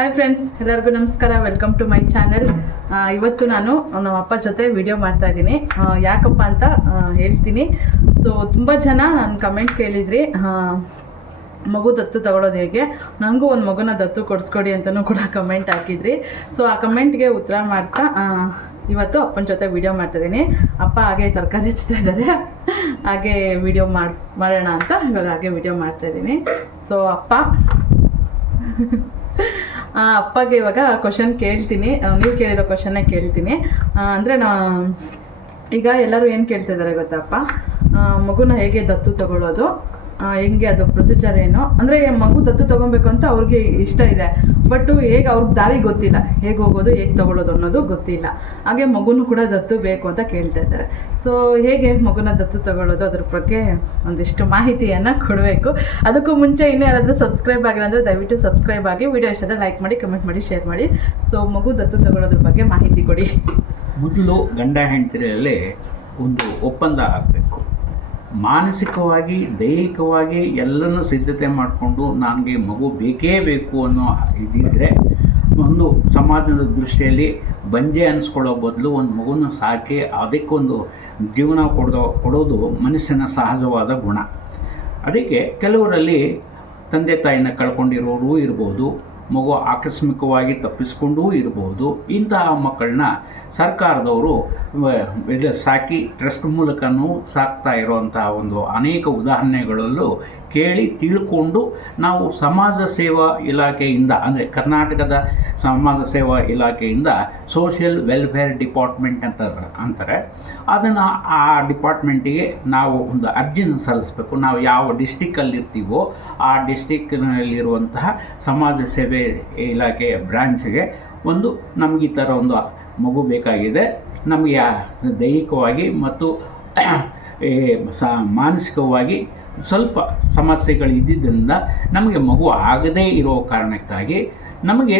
Hi friends ಎಲ್ಲರಿಗೂ ನಮಸ್ಕಾರ. Welcome to my channel ಇವತ್ತು ನಾನು ನಮ್ಮ ಅಪ್ಪ ಜೊತೆ ವಿಡಿಯೋ ಮಾಡ್ತಾ ಇದ್ದೀನಿ. ಯಾಕಪ್ಪ ಅಂತ ಹೇಳ್ತೀನಿ. ಸೊ ತುಂಬ ಜನ ನಾನು ಕಮೆಂಟ್ ಕೇಳಿದ್ರಿ. ಮಗು ದತ್ತು ತಗೊಳ್ಳೋದು ಹೇಗೆ? ನನಗೂ ಒಂದು ಮಗುನ ದತ್ತು ಕೊಡಿಸ್ಕೊಡಿ ಅಂತಲೂ ಕೂಡ ಕಮೆಂಟ್ ಹಾಕಿದ್ರಿ. ಸೊ ಆ ಕಮೆಂಟ್ಗೆ ಉತ್ತರ ಮಾಡ್ತಾ ಇವತ್ತು ಅಪ್ಪನ ಜೊತೆ ವಿಡಿಯೋ ಮಾಡ್ತಾಯಿದ್ದೀನಿ ಅಪ್ಪ ಹಾಗೆ ತರಕಾರಿ ಹಚ್ತಾ ಇದ್ದಾರೆ. ಹಾಗೆ ವಿಡಿಯೋ ಮಾಡಿ, ಮಾಡೋಣ ಅಂತ ಇವಾಗ ಹಾಗೆ ವಿಡಿಯೋ ಮಾಡ್ತಾ ಇದ್ದೀನಿ. ಸೊ ಅಪ್ಪ. ಅಪ್ಪಗೆ ಇವಾಗ ಕ್ವಶನ್ ಕೇಳ್ತೀನಿ. ನೀವು ಕೇಳಿರೋ ಕ್ವಶನ್ನೇ ಕೇಳ್ತೀನಿ. ಅಂದರೆ ನಾ, ಈಗ ಎಲ್ಲರೂ ಏನು ಕೇಳ್ತಿದ್ದಾರೆ ಗೊತ್ತಪ್ಪ? ಮಗುನ ಹೇಗೆ ದತ್ತು ತಗೊಳ್ಳೋದು? ಹೆಂಗೆ ಅದು ಪ್ರೊಸೀಜರ್ ಏನು. ಅಂದರೆ ಮಗು ದತ್ತು ತೊಗೊಬೇಕು ಅಂತ ಅವ್ರಿಗೆ ಇಷ್ಟ ಇದೆ. ಬಟ್ ಹೇಗೆ ಅವ್ರಿಗೆ ದಾರಿ ಗೊತ್ತಿಲ್ಲ. ಹೇಗೆ ಹೋಗೋದು, ಹೇಗೆ ತಗೊಳ್ಳೋದು ಅನ್ನೋದು ಗೊತ್ತಿಲ್ಲ. ಹಾಗೆ ಮಗುನೂ ಕೂಡ ದತ್ತು ಬೇಕು ಅಂತ ಕೇಳ್ತಾ ಇದ್ದಾರೆ. ಸೊ ಹೇಗೆ ಮಗುನ ದತ್ತು ತಗೊಳ್ಳೋದು ಅದ್ರ ಬಗ್ಗೆ ಒಂದಿಷ್ಟು ಮಾಹಿತಿಯನ್ನು ಕೊಡಬೇಕು. ಅದಕ್ಕೂ ಮುಂಚೆ ಇನ್ನೂ ಯಾರಾದರೂ ಸಬ್ಸ್ಕ್ರೈಬ್ ಆಗಿಲ್ಲ ಅಂದರೆ ದಯವಿಟ್ಟು ಸಬ್ಸ್ಕ್ರೈಬ್ ಆಗಿ ವಿಡಿಯೋ ಇಷ್ಟ ಲೈಕ್ ಮಾಡಿ ಕಮೆಂಟ್ ಮಾಡಿ ಶೇರ್ ಮಾಡಿ. ಸೊ ಮಗು ದತ್ತು ತಗೊಳ್ಳೋದ್ರ ಬಗ್ಗೆ ಮಾಹಿತಿ ಕೊಡಿ. ಮೊದಲು ಗಂಡ ಹೆಂಡತಿರಲ್ಲಿ ಒಂದು ಒಪ್ಪಂದ ಆಗಬೇಕು. ಮಾನಸಿಕವಾಗಿ, ದೈಹಿಕವಾಗಿ ಎಲ್ಲನೂ ಸಿದ್ಧತೆ ಮಾಡಿಕೊಂಡು ನನಗೆ ಮಗು ಬೇಕೇ ಬೇಕು ಅನ್ನೋ ಇದಿದ್ದರೆ ಒಂದು ಸಮಾಜದ ದೃಷ್ಟಿಯಲ್ಲಿ ಬಂಜೆ ಅನಿಸ್ಕೊಳ್ಳೋ ಬದಲು ಒಂದು ಮಗುನ ಸಾಕಿ ಅದಕ್ಕೊಂದು ಜೀವನ ಕೊಡೋ ಕೊಡೋದು ಮನುಷ್ಯನ ಸಹಜವಾದ ಗುಣ. ಅದಕ್ಕೆ ಕೆಲವರಲ್ಲಿ ತಂದೆ ತಾಯಿನ ಕಳ್ಕೊಂಡಿರೋರು ಇರ್ಬೋದು, ಮಗು ಆಕಸ್ಮಿಕವಾಗಿ ತಪ್ಪಿಸ್ಕೊಂಡೂ ಇರ್ಬೋದು, ಇಂತಹ ಮಕ್ಕಳನ್ನ ಸರ್ಕಾರದವರು ಇದು ಸಾಕಿ ಟ್ರಸ್ಟ್ ಮೂಲಕನೂ ಸಾಕ್ತಾ ಇರುವಂತಹ ಒಂದು ಅನೇಕ ಉದಾಹರಣೆಗಳಲ್ಲೂ ಕೇಳಿ ತಿಳ್ಕೊಂಡು ನಾವು ಸಮಾಜ ಸೇವಾ ಇಲಾಖೆಯಿಂದ, ಅಂದರೆ ಕರ್ನಾಟಕದ ಸಮಾಜ ಸೇವಾ ಇಲಾಖೆಯಿಂದ ಸೋಷಿಯಲ್ ವೆಲ್ಫೇರ್ ಡಿಪಾರ್ಟ್ಮೆಂಟ್ ಅಂತ ಅಂತಾರೆ. ಅದನ್ನು ಆ ಡಿಪಾರ್ಟ್ಮೆಂಟಿಗೆ ನಾವು ಒಂದು ಅರ್ಜಿನ ಸಲ್ಲಿಸಬೇಕು. ನಾವು ಯಾವ ಡಿಸ್ಟಿಕ್ಕಲ್ಲಿರ್ತೀವೋ ಆ ಡಿಸ್ಟಿಕ್ನಲ್ಲಿರುವಂತಹ ಸಮಾಜ ಸೇವೆ ಇಲಾಖೆಯ ಬ್ರಾಂಚ್ಗೆ ಒಂದು ನಮಗೆ ಈ ಥರ ಒಂದು ಮಗು ಬೇಕಾಗಿದೆ. ನಮಗೆ ದೈಹಿಕವಾಗಿ ಮತ್ತು ಸ, ಮಾನಸಿಕವಾಗಿ ಸ್ವಲ್ಪ ಸಮಸ್ಯೆಗಳು ಇದ್ದಿದ್ದರಿಂದ ನಮಗೆ ಮಗು ಆಗದೇ ಇರೋ ಕಾರಣಕ್ಕಾಗಿ ನಮಗೆ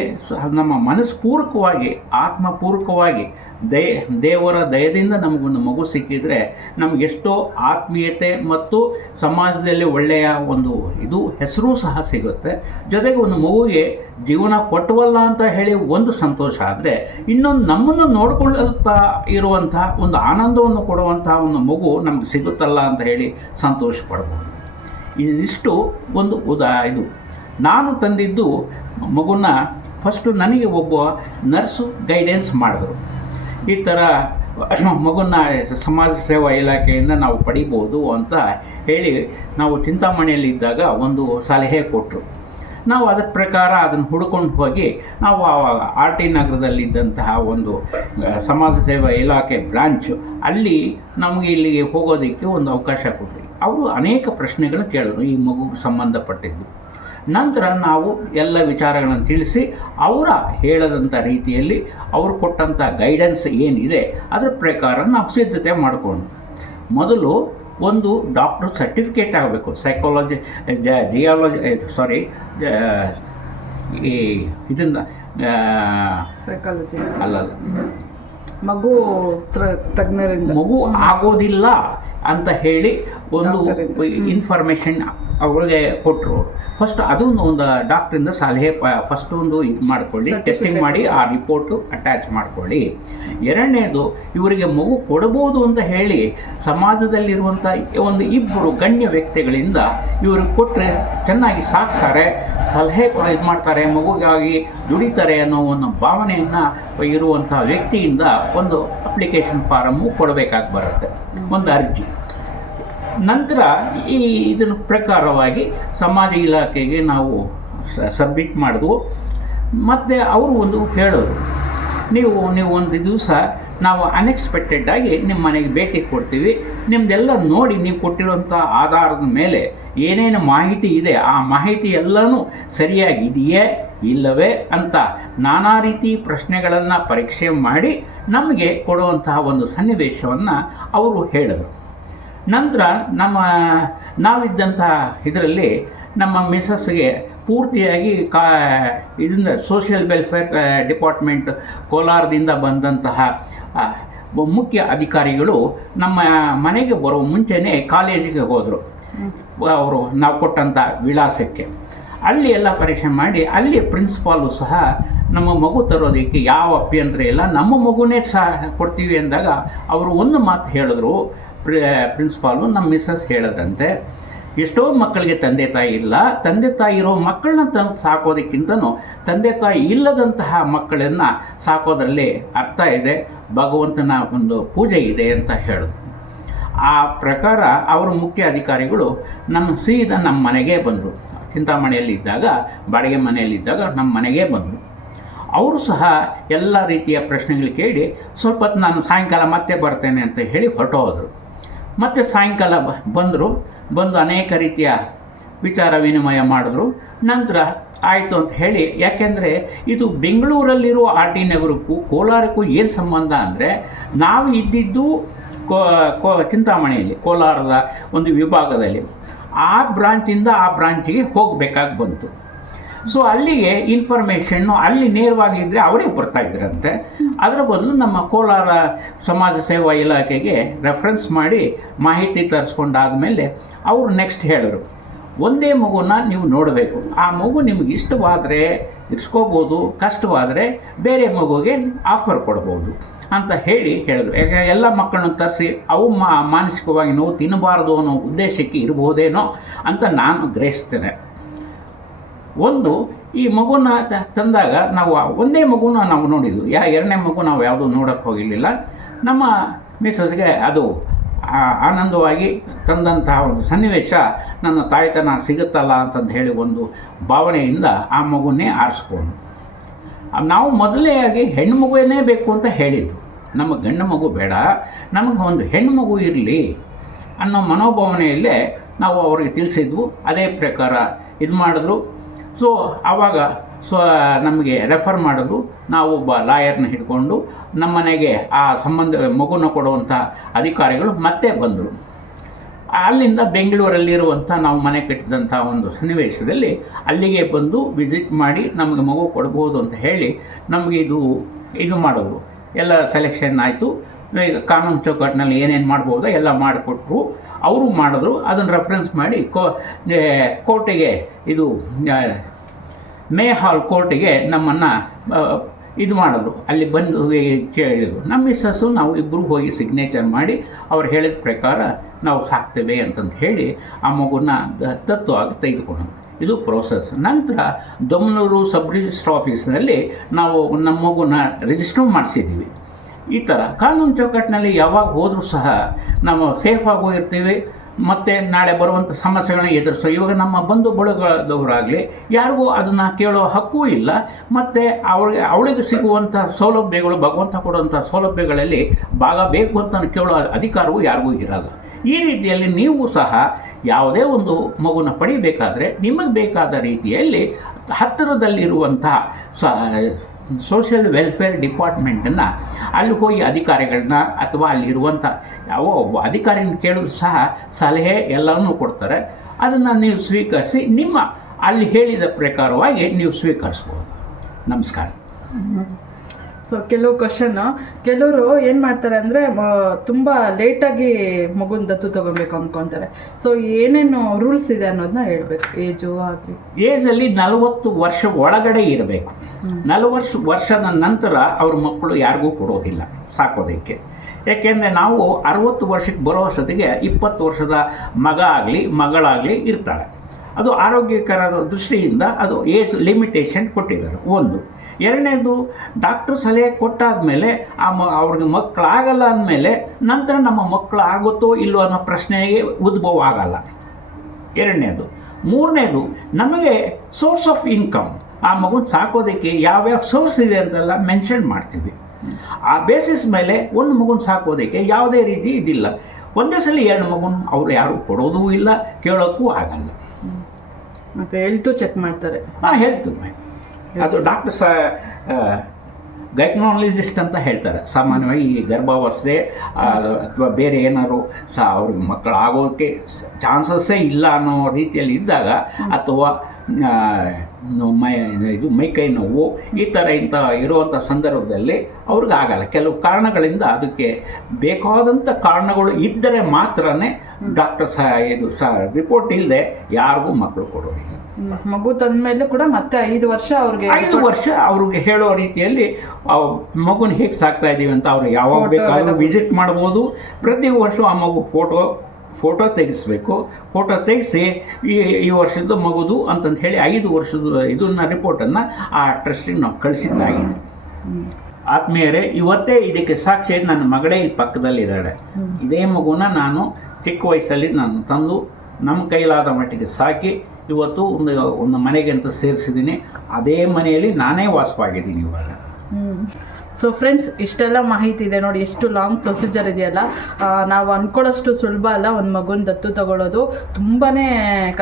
ನಮ್ಮ ಮನಸ್ಪೂರ್ವಕವಾಗಿ, ಆತ್ಮಪೂರ್ವಕವಾಗಿ, ದಯ, ದೇವರ ದಯದಿಂದ ನಮಗೊಂದು ಮಗು ಸಿಕ್ಕಿದರೆ ನಮಗೆಷ್ಟೋ ಆತ್ಮೀಯತೆ ಮತ್ತು ಸಮಾಜದಲ್ಲಿ ಒಳ್ಳೆಯ ಒಂದು ಇದು ಹೆಸರು ಸಹ ಸಿಗುತ್ತೆ. ಜೊತೆಗೆ ಒಂದು ಮಗುವಿಗೆ ಜೀವನ ಕೊಟ್ಟವಲ್ಲ ಅಂತ ಹೇಳಿ ಒಂದು ಸಂತೋಷ ಆದರೆ, ಇನ್ನೊಂದು ನಮ್ಮನ್ನು ನೋಡಿಕೊಳ್ಳುತ್ತಾ ಇರುವಂತಹ ಒಂದು ಆನಂದವನ್ನು ಕೊಡುವಂತಹ ಒಂದು ಮಗು ನಮಗೆ ಸಿಗುತ್ತಲ್ಲ ಅಂತ ಹೇಳಿ ಸಂತೋಷ ಪಡ್ಬೋದು. ಇದಿಷ್ಟು ಒಂದು ಉದಾ ಇದು. ನಾನು ತಂದಿದ್ದು ಮಗುನ ಫಸ್ಟು ನನಗೆ ಒಬ್ಬ ನರ್ಸು ಗೈಡೆನ್ಸ್ ಮಾಡಿದ್ರು. ಈ ಥರ ಮಗುನ ಸಮಾಜ ಸೇವಾ ಇಲಾಖೆಯಿಂದ ನಾವು ಪಡಿಬೋದು ಅಂತ ಹೇಳಿ ನಾವು ಚಿಂತಾಮಣಿಯಲ್ಲಿದ್ದಾಗ ಒಂದು ಸಲಹೆ ಕೊಟ್ಟರು ನಾವು ಅದರ ಪ್ರಕಾರ ಅದನ್ನು ಹುಡ್ಕೊಂಡು ಹೋಗಿ ನಾವು ಆರ್ ಟಿ ನಗರದಲ್ಲಿದ್ದಂತಹ ಒಂದು ಸಮಾಜ ಸೇವಾ ಇಲಾಖೆ ಬ್ರಾಂಚ್ ಅಲ್ಲಿ ನಮಗೆ ಇಲ್ಲಿಗೆ ಹೋಗೋದಕ್ಕೆ ಒಂದು ಅವಕಾಶ ಕೊಟ್ಟರು ಅವರು ಅನೇಕ ಪ್ರಶ್ನೆಗಳು ಕೇಳಿದ್ರು ಈ ಮಗುಗೆ ಸಂಬಂಧಪಟ್ಟಿದ್ದು. ನಂತರ ನಾವು ಎಲ್ಲ ವಿಚಾರಗಳನ್ನು ತಿಳಿಸಿ ಅವರ ಹೇಳದಂಥ ರೀತಿಯಲ್ಲಿ ಅವರು ಕೊಟ್ಟಂಥ ಗೈಡೆನ್ಸ್ ಏನಿದೆ ಅದರ ಪ್ರಕಾರ ನಾವು ಸಿದ್ಧತೆ ಮಾಡಿಕೊಂಡು. ಮೊದಲು ಒಂದು ಡಾಕ್ಟರ್ ಸರ್ಟಿಫಿಕೇಟ್ ಆಗಬೇಕು. ಸೈಕಾಲಜಿ ಜ ಜಿಯಾಲಜಿ ಸಾರಿ ಈ ಇದನ್ನ ಸೈಕಾಲಜಿ ಅಲ್ಲ ಮಗು ತಜ್ಞರಿಂದ. ಮಗು ಆಗೋದಿಲ್ಲ ಅಂತ ಹೇಳಿ ಒಂದು ಇನ್ಫಾರ್ಮೇಶನ್ ಇನ್ಫಾರ್ಮೇಷನ್ ಅವ್ರಿಗೆ ಕೊಟ್ಟರು ಫಸ್ಟ್ ಅದೊಂದು ಒಂದು ಡಾಕ್ಟ್ರಿಂದ ಸಲಹೆ ಫಸ್ಟ್ ಒಂದು ಇದು ಮಾಡ್ಕೊಳ್ಳಿ ಟೆಸ್ಟಿಂಗ್ ಮಾಡಿ ಆ ರಿಪೋರ್ಟು ಅಟ್ಯಾಚ್ ಮಾಡ್ಕೊಳ್ಳಿ. ಎರಡನೇದು ಇವರಿಗೆ ಮಗು ಕೊಡ್ಬೋದು ಅಂತ ಹೇಳಿ ಸಮಾಜದಲ್ಲಿರುವಂಥ ಒಂದು ಇಬ್ಬರು ಗಣ್ಯ ವ್ಯಕ್ತಿಗಳಿಂದ ಇವ್ರಿಗೆ ಕೊಟ್ಟರೆ ಚೆನ್ನಾಗಿ ಸಾಕ್ತಾರೆ ಸಲಹೆ ಇದು ಮಾಡ್ತಾರೆ ಮಗುಗಾಗಿ ದುಡಿತಾರೆ ಅನ್ನೋ ಒಂದು ಭಾವನೆಯನ್ನು ಇರುವಂಥ ವ್ಯಕ್ತಿಯಿಂದ ಒಂದು ಅಪ್ಲಿಕೇಶನ್ ಫಾರಮ್ಮು ಕೊಡಬೇಕಾಗಿ ಬರುತ್ತೆ. ಒಂದು ಅರ್ಜಿ. ನಂತರ ಈ ಇದನ್ನು ಪ್ರಕಾರವಾಗಿ ಸಮಾಜ ಇಲಾಖೆಗೆ ನಾವು ಸಬ್ಮಿಟ್ ಮಾಡಿದ್ವು. ಮತ್ತು ಅವರು ಒಂದು ಹೇಳೋರು ನೀವು ನೀವು ಒಂದು ದಿವಸ ನಾವು ಅನ್ಎಕ್ಸ್ಪೆಕ್ಟೆಡ್ಡಾಗಿ ನಿಮ್ಮ ಮನೆಗೆ ಭೇಟಿ ಕೊಡ್ತೀವಿ. ನಿಮ್ಮದೆಲ್ಲ ನೋಡಿ ನೀವು ಕೊಟ್ಟಿರುವಂಥ ಆಧಾರದ ಮೇಲೆ ಏನೇನು ಮಾಹಿತಿ ಇದೆ, ಆ ಮಾಹಿತಿ ಎಲ್ಲನೂ ಸರಿಯಾಗಿದೆಯೇ ಇಲ್ಲವೇ ಅಂತ ನಾನಾ ರೀತಿ ಪ್ರಶ್ನೆಗಳನ್ನು ಪರೀಕ್ಷೆ ಮಾಡಿ ನಮಗೆ ಕೊಡುವಂತಹ ಒಂದು ಸನ್ನಿವೇಶವನ್ನು ಅವರು ಹೇಳಿದರು. ನಂತರ ನಮ್ಮ ನಾವಿದ್ದಂತಹ ಇದರಲ್ಲಿ ನಮ್ಮ ಮಿಸಸ್ಗೆ ಪೂರ್ತಿಯಾಗಿ ಕಾ ಇದರಿಂದ ಸೋಷಿಯಲ್ ವೆಲ್ಫೇರ್ ಡಿಪಾರ್ಟ್ಮೆಂಟ್ ಕೋಲಾರದಿಂದ ಬಂದಂತಹ ಮುಖ್ಯ ಅಧಿಕಾರಿಗಳು ನಮ್ಮ ಮನೆಗೆ ಬರೋ ಮುಂಚೆನೇ ಕಾಲೇಜಿಗೆ ಹೋದರು. ಅವರು ನಾವು ಕೊಟ್ಟಂಥ ವಿಳಾಸಕ್ಕೆ. ಅಲ್ಲಿ ಎಲ್ಲ ಪರೀಕ್ಷೆ ಮಾಡಿ ಅಲ್ಲಿ ಪ್ರಿನ್ಸಿಪಾಲು ಸಹ ನಮ್ಮ ಮಗು ತರೋದಕ್ಕೆ ಯಾವ ಅಭ್ಯಂತರ ಇಲ್ಲ. ನಮ್ಮ ಮಗುನೇ ಸಹ ಕೊಡ್ತೀವಿ ಅಂದಾಗ ಅವರು ಒಂದು ಮಾತು ಹೇಳಿದ್ರು ಪ್ರಿನ್ಸಿಪಾಲು, ನಮ್ಮ ಮಿಸ್ಸಸ್ ಹೇಳದ್ರಂತೆ ಎಷ್ಟೋ ಮಕ್ಕಳಿಗೆ ತಂದೆ ತಾಯಿ ಇಲ್ಲ. ತಂದೆ ತಾಯಿ ಇರೋ ಮಕ್ಕಳನ್ನ ತಂದು ಸಾಕೋದಕ್ಕಿಂತನೂ ತಂದೆ ತಾಯಿ ಇಲ್ಲದಂತಹ ಮಕ್ಕಳನ್ನು ಸಾಕೋದರಲ್ಲಿ ಅರ್ಥ ಇದೆ, ಭಗವಂತನ ಒಂದು ಪೂಜೆ ಇದೆ ಅಂತ ಹೇಳಿದ್ರು ಆ ಪ್ರಕಾರ ಅವರ ಮುಖ್ಯ ಅಧಿಕಾರಿಗಳು ನಮ್ಮ ಸೀದಾ ನಮ್ಮ ಮನೆಗೆ ಬಂದರು. ಚಿಂತಾಮಣಿಯಲ್ಲಿದ್ದಾಗ ಬಾಡಿಗೆ ಮನೆಯಲ್ಲಿದ್ದಾಗ ನಮ್ಮ ಮನೆಗೆ ಬಂದರು. ಅವರು ಸಹ ಎಲ್ಲ ರೀತಿಯ ಪ್ರಶ್ನೆಗಳು ಕೇಳಿ, ಸ್ವಲ್ಪ ನಾನು ಸಾಯಂಕಾಲ ಮತ್ತೆ ಬರ್ತೇನೆ ಅಂತ ಹೇಳಿ ಹೊರಟೋದ್ರು. ಮತ್ತು ಸಾಯಂಕಾಲ ಬಂದರು, ಬಂದು ಅನೇಕ ರೀತಿಯ ವಿಚಾರ ವಿನಿಮಯ ಮಾಡಿದ್ರು. ನಂತರ ಆಯಿತು ಅಂತ ಹೇಳಿ, ಯಾಕೆಂದರೆ ಇದು ಬೆಂಗಳೂರಲ್ಲಿರುವ ಆರ್ ಟಿ ನಗರಕ್ಕೂ ಕೋಲಾರಕ್ಕೂ ಏನು ಸಂಬಂಧ ಅಂದರೆ, ನಾವು ಇದ್ದಿದ್ದು ಕೋ ಕೋ, ಚಿಂತಾಮಣಿಯಲ್ಲಿ, ಕೋಲಾರದ ಒಂದು ವಿಭಾಗದಲ್ಲಿ. ಆ ಬ್ರಾಂಚಿಂದ ಆ ಬ್ರಾಂಚಿಗೆ ಹೋಗಬೇಕಾಗಿ ಬಂತು. ಸೊ ಅಲ್ಲಿಗೆ ಇನ್ಫಾರ್ಮೇಷನ್ನು ಅಲ್ಲಿ ನೇರವಾಗಿ ಇದ್ದರೆ ಅವರೇ ಬರ್ತಾ ಇದ್ರಂತೆ ಅದರ ಬದಲು ನಮ್ಮ ಕೋಲಾರ ಸಮಾಜ ಸೇವಾ ಇಲಾಖೆಗೆ ರೆಫರೆನ್ಸ್ ಮಾಡಿ ಮಾಹಿತಿ ತರಿಸ್ಕೊಂಡಾದ್ಮೇಲೆ ಅವರು ನೆಕ್ಸ್ಟ್ ಹೇಳಿದ್ರು. ಒಂದೇ ಮಗುನ ನೀವು ನೋಡಬೇಕು. ಆ ಮಗು ನಿಮಗೆ ಇಷ್ಟವಾದರೆ ಇಟ್ಸ್ಕೋಬೋದು, ಕಷ್ಟವಾದರೆ ಬೇರೆ ಮಗುಗೆ ಆಫರ್ ಕೊಡ್ಬೋದು ಅಂತ ಹೇಳಿ ಹೇಳಿದ್ರು. ಯಾಕೆ, ಎಲ್ಲ ಮಕ್ಕಳನ್ನು ತರಿಸಿ ಅವು ಮಾನಸಿಕವಾಗಿ ನೋವು ತಿನ್ನಬಾರದು ಅನ್ನೋ ಉದ್ದೇಶಕ್ಕೆ ಇರಬಹುದೇನೋ ಅಂತ ನಾನು ಗ್ರಹಿಸ್ತೇನೆ. ಒಂದು, ಈ ಮಗುನ ತಂದಾಗ ನಾವು ಒಂದೇ ಮಗುನ ನಾವು ನೋಡಿದ್ವು. ಯಾ, ಎರಡನೇ ಮಗು ನಾವು ಯಾವುದೂ ನೋಡೋಕ್ಕೆ ಹೋಗಿರಲಿಲ್ಲ. ನಮ್ಮ ಮಿಸ್ಸಸ್ಗೆ ಅದು ಆನಂದವಾಗಿ ತಂದಂತಹ ಒಂದು ಸನ್ನಿವೇಶ ನನ್ನ ತಾಯಿತನ ಸಿಗುತ್ತಲ್ಲ ಅಂತಂದು ಹೇಳಿ ಒಂದು ಭಾವನೆಯಿಂದ ಆ ಮಗುನೇ ಆರಿಸ್ಕೊಂಡು ನಾವು ನಾವು ಮೊದಲೇಯಾಗಿ ಹೆಣ್ಣು ಮಗುವೇ ಬೇಕು ಅಂತ ಹೇಳಿದ್ದು. ನಮ್ಮ ಗಂಡು ಮಗು ಬೇಡ, ನಮಗೆ ಒಂದು ಹೆಣ್ಣು ಮಗು ಇರಲಿ ಅನ್ನೋ ಮನೋಭಾವನೆಯಲ್ಲೇ ನಾವು ಅವರಿಗೆ ತಿಳಿಸಿದ್ವು. ಅದೇ ಪ್ರಕಾರ ಇದು ಮಾಡಿದ್ರು. ಸೊ ಆವಾಗ ಸ್ವ ನಮಗೆ ರೆಫರ್ ಮಾಡಿದ್ರು. ನಾವು ಒಬ್ಬ ಲಾಯರ್ನ ಹಿಡ್ಕೊಂಡು ನಮ್ಮನೆಗೆ ಆ ಸಂಬಂಧ, ಮಗುನ ಕೊಡುವಂಥ ಅಧಿಕಾರಿಗಳು ಮತ್ತೆ ಬಂದರು. ಅಲ್ಲಿಂದ ಬೆಂಗಳೂರಲ್ಲಿರುವಂಥ ನಾವು ಮನೆ ಕಟ್ಟಿದಂಥ ಒಂದು ಸನ್ನಿವೇಶದಲ್ಲಿ ಅಲ್ಲಿಗೆ ಬಂದು ವಿಸಿಟ್ ಮಾಡಿ ನಮಗೆ ಮಗು ಕೊಡ್ಬೋದು ಅಂತ ಹೇಳಿ ನಮಗೆ ಇದು ಇದು ಮಾಡೋದು ಎಲ್ಲ ಸೆಲೆಕ್ಷನ್ ಆಯಿತು. ಈಗ ಕಾನೂನು ಚೌಕಟ್ಟಿನಲ್ಲಿ ಏನೇನು ಮಾಡ್ಬೋದು ಎಲ್ಲ ಮಾಡಿಕೊಟ್ರು. ಅವರು ಮಾಡಿದ್ರು, ಅದನ್ನು ರೆಫರೆನ್ಸ್ ಮಾಡಿ ಕೋ ಕೋರ್ಟಿಗೆ ಇದು ಮೇ ಹಾಲ್ ಕೋರ್ಟಿಗೆ ನಮ್ಮನ್ನು ಇದು ಮಾಡಿದ್ರು. ಅಲ್ಲಿ ಬಂದು ಕೇಳಿದರು. ನಮ್ಮ ಮಿಸ್ಸಸ್ಸು ನಾವು ಇಬ್ಬರು ಹೋಗಿ ಸಿಗ್ನೇಚರ್ ಮಾಡಿ ಅವ್ರು ಹೇಳಿದ ಪ್ರಕಾರ ನಾವು ಸಾಕ್ತೇವೆ ಅಂತಂದು ಹೇಳಿ ಆ ಮಗುನ ಆಗಿ ತೆಗೆದುಕೊಂಡು ಇದು ಪ್ರೋಸೆಸ್ ನಂತರ ದೊಮ್ಮನೂರು ಸಬ್ ರಿಜಿಸ್ಟರ್ ಆಫೀಸ್ನಲ್ಲಿ ನಾವು ನಮ್ಮ ಮಗುನ ರಿಜಿಸ್ಟರ್ ಮಾಡಿಸಿದ್ದೀವಿ ಈ ಥರ ಕಾನೂನು ಚೌಕಟ್ಟಿನಲ್ಲಿ ಯಾವಾಗ ಹೋದರೂ ಸಹ ನಾವು ಸೇಫ್ ಇರ್ತೀವಿ, ಮತ್ತು ನಾಳೆ ಬರುವಂಥ ಸಮಸ್ಯೆಗಳನ್ನ ಎದುರಿಸೋ. ಇವಾಗ ನಮ್ಮ ಬಂಧು ಬಳಗದವರಾಗಲಿ, ಯಾರಿಗೂ ಅದನ್ನು ಕೇಳೋ ಹಕ್ಕೂ ಇಲ್ಲ. ಮತ್ತು ಅವಳಿಗೆ ಅವಳಿಗೆ ಸಿಗುವಂಥ ಸೌಲಭ್ಯಗಳು, ಭಗವಂತ ಕೊಡುವಂಥ ಸೌಲಭ್ಯಗಳಲ್ಲಿ ಭಾಗ ಬೇಕು ಅಂತ ಕೇಳೋ ಅಧಿಕಾರವೂ ಯಾರಿಗೂ ಇರಲ್ಲ. ಈ ರೀತಿಯಲ್ಲಿ ನೀವು ಸಹ ಯಾವುದೇ ಒಂದು ಮಗುನ ಪಡಿಬೇಕಾದ್ರೆ, ನಿಮಗೆ ಬೇಕಾದ ರೀತಿಯಲ್ಲಿ ಹತ್ತಿರದಲ್ಲಿರುವಂಥ ಸ ಸೋಷಿಯಲ್ ವೆಲ್ಫೇರ್ ಡಿಪಾರ್ಟ್ಮೆಂಟನ್ನು ಅಲ್ಲಿ ಹೋಗಿ ಅಧಿಕಾರಿಗಳನ್ನ ಅಥವಾ ಅಲ್ಲಿರುವಂಥ ಯಾವ ಅಧಿಕಾರಿನ ಕೇಳಿದ್ರು ಸಹ ಸಲಹೆ ಎಲ್ಲವನ್ನೂ ಕೊಡ್ತಾರೆ. ಅದನ್ನು ನೀವು ಸ್ವೀಕರಿಸಿ ನಿಮ್ಮ ಅಲ್ಲಿ ಹೇಳಿದ ಪ್ರಕಾರವಾಗಿ ನೀವು ಸ್ವೀಕರಿಸ್ಬೋದು. ನಮಸ್ಕಾರ. ಸೊ ಕೆಲವು ಕ್ವಶನ್ ಕೆಲವರು ಏನು ಮಾಡ್ತಾರೆ ಅಂದರೆ ತುಂಬ ಲೇಟಾಗಿ ಮಗುನ ದತ್ತು ತಗೋಬೇಕು ಅಂದ್ಕೊತಾರೆ ಸೊ ಏನೇನು ರೂಲ್ಸ್ ಇದೆ ಅನ್ನೋದನ್ನ ಹೇಳ್ಬೇಕು. ಏಜು ಏಜ್ ಏಜಲ್ಲಿ ನಲವತ್ತು ವರ್ಷ ಒಳಗಡೆ ಇರಬೇಕು. ನಲವತ್ತು ವರ್ಷದ ನಂತರ ಅವ್ರ ಮಕ್ಕಳು ಯಾರಿಗೂ ಕೊಡೋದಿಲ್ಲ ಸಾಕೋದಕ್ಕೆ. ಯಾಕೆಂದರೆ ನಾವು ಅರವತ್ತು ವರ್ಷಕ್ಕೆ ಬರೋ ಅಷ್ಟೊತ್ತಿಗೆ ಇಪ್ಪತ್ತು ವರ್ಷದ ಮಗ ಆಗಲಿ ಮಗಳಾಗಲಿ ಇರ್ತಾಳೆ. ಅದು ಆರೋಗ್ಯಕರ ದೃಷ್ಟಿಯಿಂದ ಅದು ಏಜ್ ಲಿಮಿಟೇಷನ್ ಕೊಟ್ಟಿದ್ದಾರೆ. ಒಂದು. ಎರಡನೇದು ಡಾಕ್ಟ್ರ್ ಸಲಹೆ ಕೊಟ್ಟಾದಮೇಲೆ ಆ ಮ ಅವ್ರಿಗೆ ಮಕ್ಕಳಾಗಲ್ಲ ಅಂದಮೇಲೆ ನಂತರ ನಮ್ಮ ಮಕ್ಕಳು ಆಗುತ್ತೋ ಇಲ್ಲೋ ಅನ್ನೋ ಪ್ರಶ್ನೆಗೆ ಉದ್ಭವ ಆಗಲ್ಲ. ಎರಡನೇದು. ಮೂರನೇದು ನಮಗೆ ಸೋರ್ಸ್ ಆಫ್ ಇನ್ಕಮ್ ಆ ಮಗುನ ಸಾಕೋದಕ್ಕೆ ಯಾವ್ಯಾವ ಸೋರ್ಸ್ ಇದೆ ಅಂತೆಲ್ಲ ಮೆನ್ಷನ್ ಮಾಡ್ತೀವಿ. ಆ ಬೇಸಿಸ್ ಮೇಲೆ ಒಂದು ಮಗುನ ಸಾಕೋದಕ್ಕೆ ಯಾವುದೇ ರೀತಿ ಇದಿಲ್ಲ. ಒಂದೇ ಸಲ ಎರಡು ಮಗುನ ಅವರು ಯಾರು ಕೊಡೋದೂ ಇಲ್ಲ ಕೇಳೋಕ್ಕೂ ಆಗಲ್ಲ. ಮತ್ತೆ ಹೆಲ್ತು ಚೆಕ್ ಮಾಡ್ತಾರೆ. ಹಾಂ ಹೇಳ್ತೀನಿ. ಅದು ಡಾಕ್ಟರ್ ಸ ಗೈಕ್ನಾಲಜಿಸ್ಟ್ ಅಂತ ಹೇಳ್ತಾರೆ. ಸಾಮಾನ್ಯವಾಗಿ ಈ ಗರ್ಭಾವಸ್ಥೆ ಅಥವಾ ಬೇರೆ ಏನಾದ್ರು ಸಹ ಅವ್ರಿಗೆ ಮಕ್ಕಳು ಆಗೋಕ್ಕೆ ಚಾನ್ಸಸ್ಸೇ ಇಲ್ಲ ಅನ್ನೋ ರೀತಿಯಲ್ಲಿ ಇದ್ದಾಗ ಅಥವಾ ಮೈ ಇದು ಮೈಕೈ ನೋವು ಈ ಥರ ಇಂಥ ಇರುವಂಥ ಸಂದರ್ಭದಲ್ಲಿ ಅವ್ರಿಗೆ ಆಗಲ್ಲ. ಕೆಲವು ಕಾರಣಗಳಿಂದ ಅದಕ್ಕೆ ಬೇಕಾದಂಥ ಕಾರಣಗಳು ಇದ್ದರೆ ಮಾತ್ರನೇ ಡಾಕ್ಟರ್ ಸಹ ಇದು ಸಹ ರಿಪೋರ್ಟ್ ಇಲ್ಲದೆ ಯಾರಿಗೂ ಮಕ್ಕಳು ಕೊಡೋದಿಲ್ಲ. ಮಗು ತಂದ್ಮೇಲೆ ಕೂಡ ಮತ್ತೆ ಐದು ವರ್ಷ ಅವ್ರಿಗೆ ಐದು ವರ್ಷ ಅವ್ರಿಗೆ ಹೇಳೋ ರೀತಿಯಲ್ಲಿ ಆ ಮಗುನ ಹೇಗೆ ಸಾಕ್ತಾ ಇದ್ದೀವಿ ಅಂತ ಅವ್ರು ಯಾವಾಗ ಬೇಕಾದರೂ ವಿಸಿಟ್ ಮಾಡ್ಬೋದು. ಪ್ರತಿ ವರ್ಷ ಆ ಮಗು ಫೋಟೋ ಫೋಟೋ ತೆಗೆಸ್ಬೇಕು. ಫೋಟೋ ತೆಗೆಸಿ ಈ ಈ ವರ್ಷದ ಮಗುದು ಅಂತಂದು ಹೇಳಿ ಐದು ವರ್ಷದ ಇದನ್ನ ರಿಪೋರ್ಟನ್ನು ಆ ಟ್ರಸ್ಟಿಗೆ ನಾವು ಕಳಿಸಿದ್ದಾಗಿದೆ ಆದ್ಮೇಲೆ ಆತ್ಮೀಯರೇ ಇವತ್ತೇ ಇದಕ್ಕೆ ಸಾಕ್ಷಿ ನನ್ನ ಮಗಳೇ ಇಲ್ಲಿ ಪಕ್ಕದಲ್ಲಿದ್ದಾಳೆ. ಇದೇ ಮಗುನ ನಾನು ಚಿಕ್ಕ ವಯಸ್ಸಲ್ಲಿ ನಾನು ತಂದು ನಮ್ಮ ಕೈಲಾದ ಮಟ್ಟಿಗೆ ಸಾಕಿ ಇವತ್ತು ಒಂದು ಒಂದು ಮನೆಗೆ ಅಂತ ಸೇರಿಸಿದ್ದೀನಿ. ಅದೇ ಮನೆಯಲ್ಲಿ ನಾನೇ ವಾಸವಾಗಿದ್ದೀನಿ ಇವಾಗ. ಸೊ ಫ್ರೆಂಡ್ಸ್ ಇಷ್ಟೆಲ್ಲ ಮಾಹಿತಿ ಇದೆ ನೋಡಿ, ಎಷ್ಟು ಲಾಂಗ್ ಪ್ರೊಸೀಜರ್ ಇದೆಯಲ್ಲ. ನಾವು ಅಂದ್ಕೊಳ್ಳೋಷ್ಟು ಸುಲಭ ಅಲ್ಲ, ಒಂದು ಮಗುನ ದತ್ತು ತಗೊಳ್ಳೋದು ತುಂಬಾ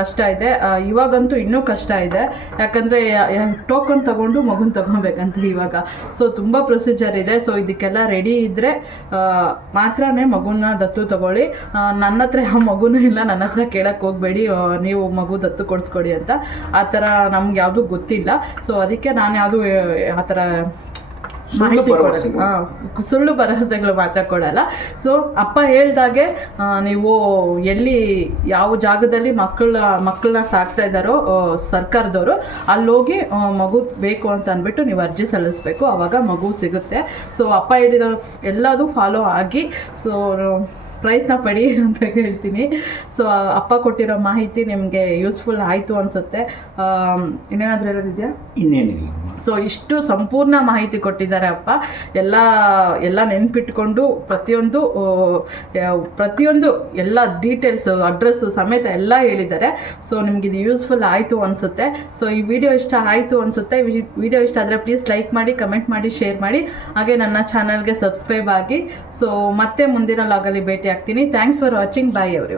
ಕಷ್ಟ ಇದೆ. ಇವಾಗಂತೂ ಇನ್ನೂ ಕಷ್ಟ ಇದೆ. ಯಾಕಂದರೆ ಟೋಕನ್ ತಗೊಂಡು ಮಗುನ ತಗೊಬೇಕಂತ ಇವಾಗ. ಸೊ ತುಂಬ ಪ್ರೊಸೀಜರ್ ಇದೆ. ಸೊ ಇದಕ್ಕೆಲ್ಲ ರೆಡಿ ಇದ್ದರೆ ಮಾತ್ರನೇ ಮಗುನ ದತ್ತು ತಗೊಳ್ಳಿ. ನನ್ನ ಹತ್ರ ಯಾವ ಮಗುನೂ ಇಲ್ಲ. ನನ್ನ ಹತ್ರ ಕೇಳಕ್ಕೆ ಹೋಗಬೇಡಿ. ನೀವು ಮಗು ದತ್ತು ಕೊಡಿಸ್ಕೊಡಿ ಅಂತ. ಆ ಥರ ನಮ್ಗೆ ಯಾವುದೂ ಗೊತ್ತಿಲ್ಲ. ಸೊ ಅದಕ್ಕೆ ನಾನು ಯಾವುದು ಆ ಥರ ಮಾಹಿತಿ ಸುಳ್ಳು ಭರವಸೆಗಳು ಮಾತ್ರ ಕೊಡಲ್ಲ. ಸೊ ಅಪ್ಪ ಹೇಳ್ದಾಗೆ ನೀವು ಎಲ್ಲಿ ಯಾವ ಜಾಗದಲ್ಲಿ ಮಕ್ಕಳ ಮಕ್ಕಳನ್ನ ಸಾಕ್ತಾ ಇದ್ದಾರೋ ಸರ್ಕಾರದವರು ಅಲ್ಲೋಗಿ ಹೋಗಿ ಮಗು ಬೇಕು ಅಂತ ಅಂದ್ಬಿಟ್ಟು ನೀವು ಅರ್ಜಿ ಸಲ್ಲಿಸ್ಬೇಕು. ಅವಾಗ ಮಗು ಸಿಗುತ್ತೆ. ಸೊ ಅಪ್ಪ ಹೇಳಿದ ಎಲ್ಲದೂ ಫಾಲೋ ಆಗಿ ಸೊ ಪ್ರಯತ್ನ ಪಡಿ ಅಂತ ಹೇಳ್ತೀನಿ. ಸೊ ಅಪ್ಪ ಕೊಟ್ಟಿರೋ ಮಾಹಿತಿ ನಿಮಗೆ ಯೂಸ್ಫುಲ್ ಆಯಿತು ಅನಿಸುತ್ತೆ. ಇನ್ನೇನಾದರೂ ಹೇಳೋದಿದೆಯಾ? ಇನ್ನೇನಿಲ್ಲ. ಸೊ ಇಷ್ಟು ಸಂಪೂರ್ಣ ಮಾಹಿತಿ ಕೊಟ್ಟಿದ್ದಾರೆ ಅಪ್ಪ. ಎಲ್ಲ ಎಲ್ಲ ನೆನ್ಪಿಟ್ಕೊಂಡು ಪ್ರತಿಯೊಂದು ಪ್ರತಿಯೊಂದು ಎಲ್ಲ ಡೀಟೇಲ್ಸು ಅಡ್ರೆಸ್ಸು ಸಮೇತ ಎಲ್ಲ ಹೇಳಿದ್ದಾರೆ. ಸೊ ನಿಮ್ಗೆ ಇದು ಯೂಸ್ಫುಲ್ ಆಯಿತು ಅನಿಸುತ್ತೆ. ಸೊ ಈ ವಿಡಿಯೋ ಇಷ್ಟ ಆಯಿತು ಅನಿಸುತ್ತೆ. ವಿಡಿಯೋ ಇಷ್ಟ ಆದರೆ ಪ್ಲೀಸ್ ಲೈಕ್ ಮಾಡಿ ಕಮೆಂಟ್ ಮಾಡಿ ಶೇರ್ ಮಾಡಿ. ಹಾಗೆ ನನ್ನ ಚಾನಲ್ಗೆ ಸಬ್ಸ್ಕ್ರೈಬ್ ಆಗಿ. ಸೊ ಮತ್ತೆ ಮುಂದಿನ ಲಾಗಲ್ಲಿ ಭೇಟಿ ಆಗ್ತೀನಿ. Thanks for watching bye every